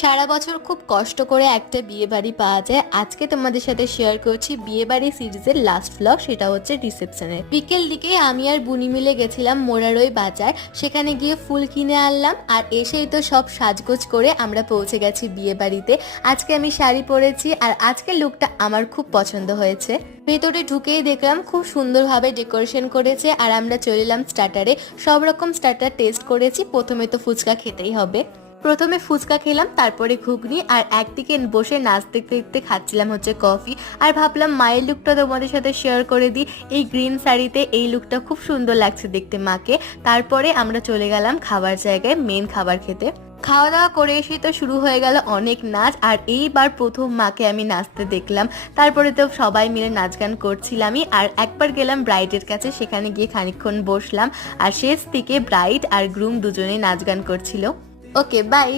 সারা বছর খুব কষ্ট করে একটা বিয়ে বাড়ি পাওয়া যায়। আজকে তোমাদের সাথে শেয়ার করছি বিয়ে বাড়ি সিরিজের লাস্ট ব্লগ, সেটা হচ্ছে রিসেপশনের। বিকেল দিকে আমি আর বুনি মিলে গেছিলাম মোরারই বাজার, সেখানে গিয়ে ফুল কিনে আনলাম। আর এসেই তো সব সাজগোজ করে আমরা পৌঁছে গেছি বিয়ে বাড়িতে। আজকে আমি শাড়ি পরেছি আর আজকের লুকটা আমার খুব পছন্দ হয়েছে। ভেতরে ঢুকেই দেখলাম খুব সুন্দরভাবে ডেকোরেশন করেছে। আর আমরা চলে এলাম স্টার্টারে, সব রকম স্টার্টার টেস্ট করেছি। প্রথমে তো ফুচকা খেতেই হবে, প্রথমে ফুচকা খেলাম, তারপরে ঘুগনি, আর একদিকে বসে নাচ দেখতে দেখতে খাচ্ছিলাম হচ্ছে কফি। আর ভাবলাম মায়ের লুকটা তোমাদের সাথে শেয়ার করে দিই। এই গ্রিন শাড়িতে এই লুকটা খুব সুন্দর লাগছে দেখতে মাকে। তারপরে আমরা চলে গেলাম খাবার জায়গায় মেন খাবার খেতে। খাওয়া দাওয়া করে এসে তো শুরু হয়ে গেল অনেক নাচ। আর এইবার প্রথম মাকে আমি নাচতে দেখলাম। তারপরে তো সবাই মিলে নাচ গান করছিলামই। আর একবার গেলাম ব্রাইডের কাছে, সেখানে গিয়ে খানিকক্ষণ বসলাম। আর শেষ থেকে ব্রাইড আর গ্রুম দুজনেই নাচ গান করছিল। ওকে, বাই।